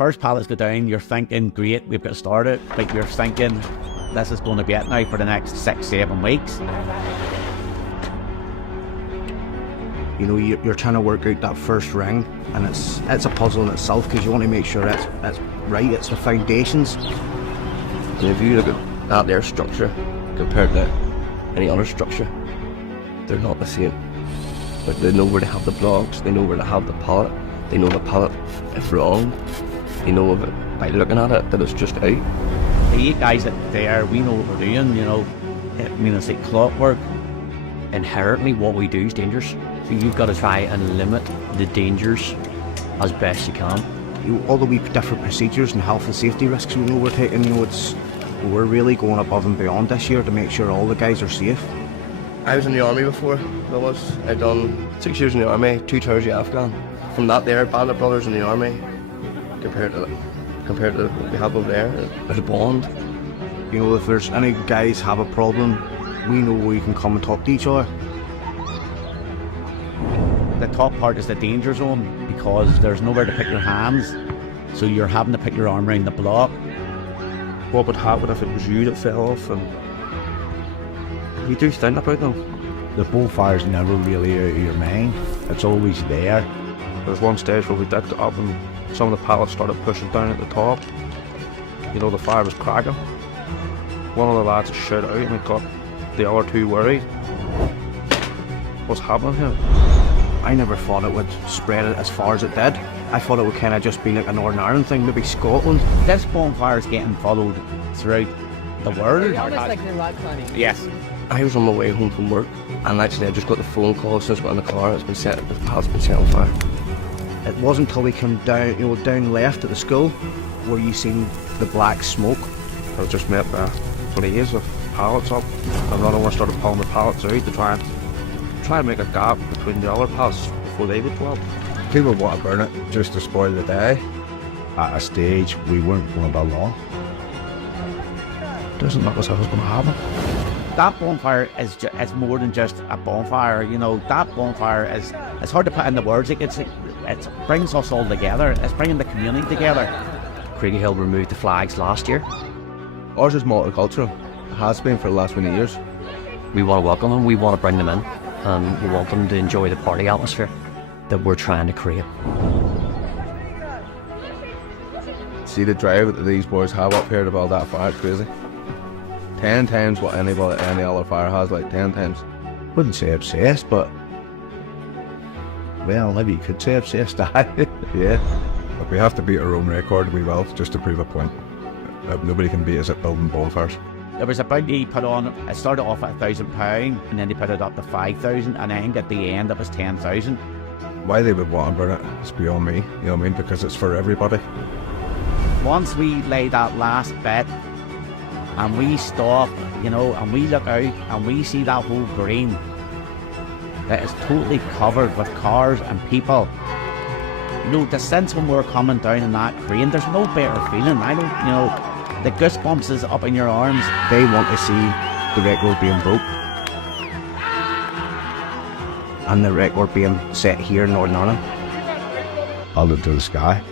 first pallets go down, you're thinking, great, we've got started. But you're thinking, this is going to be it now for the next 6-7 weeks. You know, you're trying to work out that first ring, and it's a puzzle in itself, because you want to make sure it's right, it's the foundations. And if you look at their structure compared to any other structure, they're not the same. But they know where to have the blocks, they know where to have the pallet, they know the pallet, if wrong, they know of it by looking at it, that it's just out. The 8 guys that are there, we know what we're doing, you know. I mean, it's like clockwork. Inherently, what we do is dangerous. So you've got to try and limit the dangers as best you can. You know, all the wee different procedures and health and safety risks we know we're taking, you know, we're really going above and beyond this year to make sure all the guys are safe. I was in the army before, I'd done 6 years in the army, 2 tours of Afghan. From that there, Band of Brothers in the army, compared to what we have over there, there's a bond. You know, if there's any guys have a problem, we know we can come and talk to each other. The top part is the danger zone, because there's nowhere to put your hands, so you're having to put your arm around the block. What would happen if it was you that fell off? And you do think about them. The bonfire's never really out of your mind. It's always there. There was one stage where we did get up and some of the pallets started pushing down at the top. You know, the fire was cracking. One of the lads shot out and it got the other 2 worried. What's happening here? I never thought it would spread it as far as it did. I thought it would kind of just be like a Northern Ireland thing, maybe Scotland. This bonfire is getting followed throughout the world. Almost like the rock climbing. Yes. I was on my way home from work and actually I just got the phone call since we're in the car, the pallet's been set on fire. It wasn't until we came down, you know, down left at the school, where you seen the black smoke. I was just met by blaze of pallets up. And another one started pulling the pallets out to try and make a gap between the other pallets before they would go up. People want to burn it just to spoil the day. At a stage, we weren't going to build on. Doesn't look as if it's going to happen. That bonfire is it's more than just a bonfire, you know. That bonfire is, it's hard to put into words. It brings us all together. It's bringing the community together. Craigie removed the flags last year. Ours is multicultural. It has been for the last many years. We want to welcome them, we want to bring them in, and we want them to enjoy the party atmosphere that we're trying to create. See the drive that these boys have up here to build that fire, it's crazy. 10 times what any other fire has, like 10 times. Wouldn't say obsessed, but well, maybe you could say obsessed. Yeah. If we have to beat our own record, we will, just to prove a point. Nobody can beat us at building bonfires. There was a bounty put on, it started off at £1,000 and then they put it up to 5,000, and I think at the end it was 10,000. Why they would want to burn it is beyond me, you know what I mean, because it's for everybody. Once we lay that last bit and we stop, you know, and we look out and we see that whole green that is totally covered with cars and people, you know, the sense when we're coming down in that crane, there's no better feeling. I don't, you know, the goosebumps is up in your arms. They want to see the record being broke. And the record being set here in Northern Ireland. Held it to the sky.